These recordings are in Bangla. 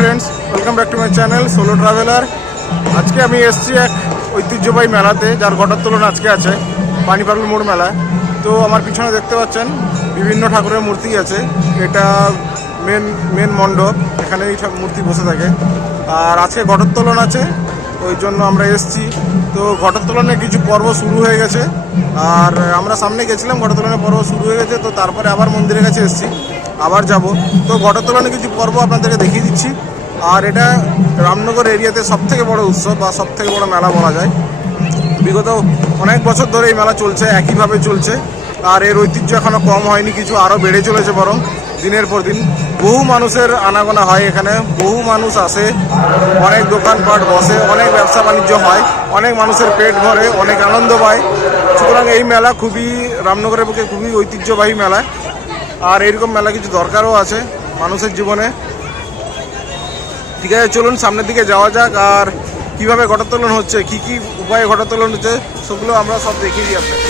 Friends welcome back to my channel solo traveller আজকে আমি এসেছি এক ঐতিহ্যবাহী মেলাতে, যার ঘটোত্তোলন আজকে আছে পানিপাগল মোড় মেলা। তো আমার পিছনে দেখতে পাচ্ছেন, বিভিন্ন ঠাকুরের মূর্তি আছে। এটা মেন মেন মণ্ডপ এখানে এই মূর্তি বসে থাকে। আর আজকে ঘটোত্তোলন আছে, ওই জন্য আমরা এসেছি। তো ঘটোত্তোলনের কিছু পর্ব শুরু হয়ে গেছে। আর আমরা সামনে গেছিলাম ঘটোত্তোলনের পর্ব শুরু হয়ে গেছে, তো তারপরে আবার মন্দিরের কাছে এসেছি। আবার যাব। তো ঘটোত্তোলনের কিছু পর্ব আপনাদেরকে দেখিয়ে দিচ্ছি। আর এটা রামনগর এরিয়াতে সব থেকে বড় উৎসব বা সব থেকে বড় মেলা বলা যায়। বিগত অনেক বছর ধরে এই মেলা চলছে, একইভাবে চলছে। আর এর ঐতিহ্য এখনও কম হয়নি, কিছু আরও বেড়ে চলেছে বরং দিনের পর দিন বহু মানুষের আনাগোনা হয় এখানে। বহু মানুষ আসে, অনেক দোকানপাট বসে, অনেক ব্যবসা বাণিজ্য হয়, অনেক মানুষের পেট ভরে, অনেক আনন্দ পায়। সুতরাং এই মেলা খুবই, রামনগরের পক্ষে খুবই ঐতিহ্যবাহী মেলা। আর এরকম মেলা কিছু দরকারও আছে মানুষের জীবনে। ঠিক আছে, চলুন সামনের দিকে যাওয়া যাক আর কীভাবে ঘটাতোলন হচ্ছে, কি কি উপায়ে ঘটাতোলন হচ্ছে সেগুলো আমরা সব দেখিয়ে দিই আপনাকে।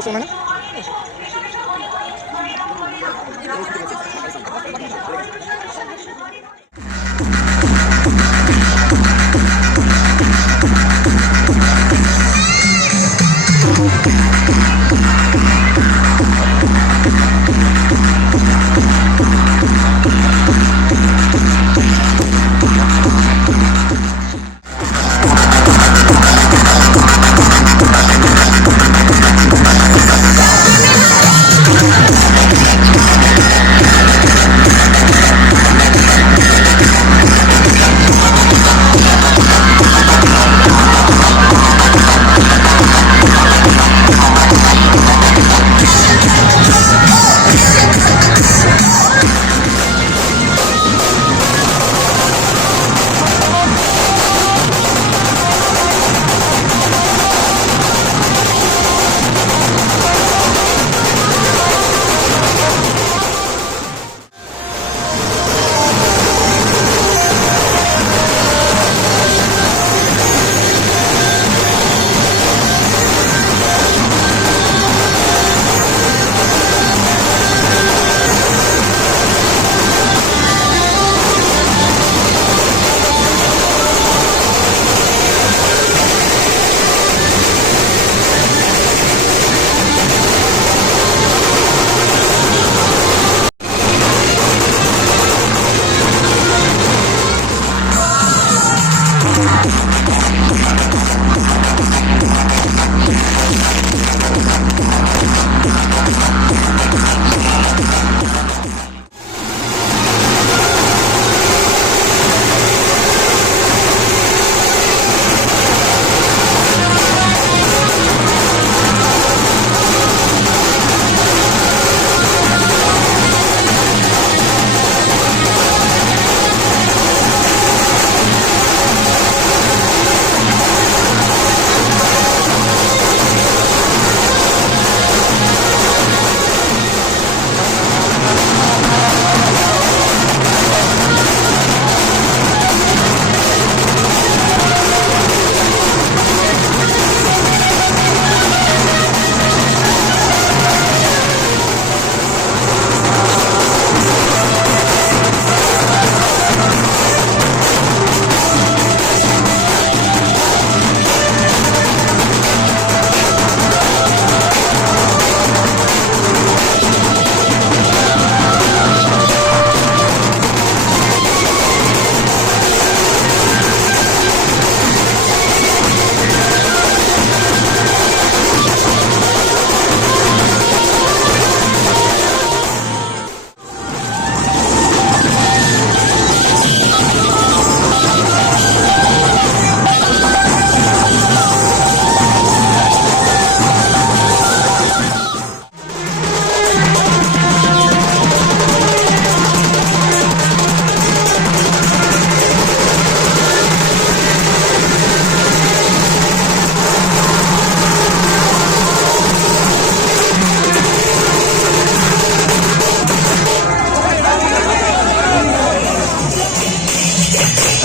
মুসলমানে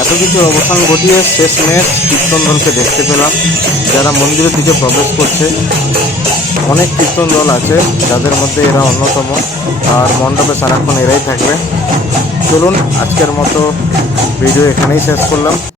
এত কিছু অবসান ঘটিয়ে শেষমেশ কীর্তন দলকে দেখতে পেলাম। যারা মন্দিরের দিকে প্রবেশ করছে, অনেক কীর্তন দল আছে, যাদের মধ্যে এরা অন্যতম। আর মণ্ডপে সারাক্ষণ এরাই থাকবে। চলুন, আজকের মতো ভিডিও এখানেই শেষ করলাম।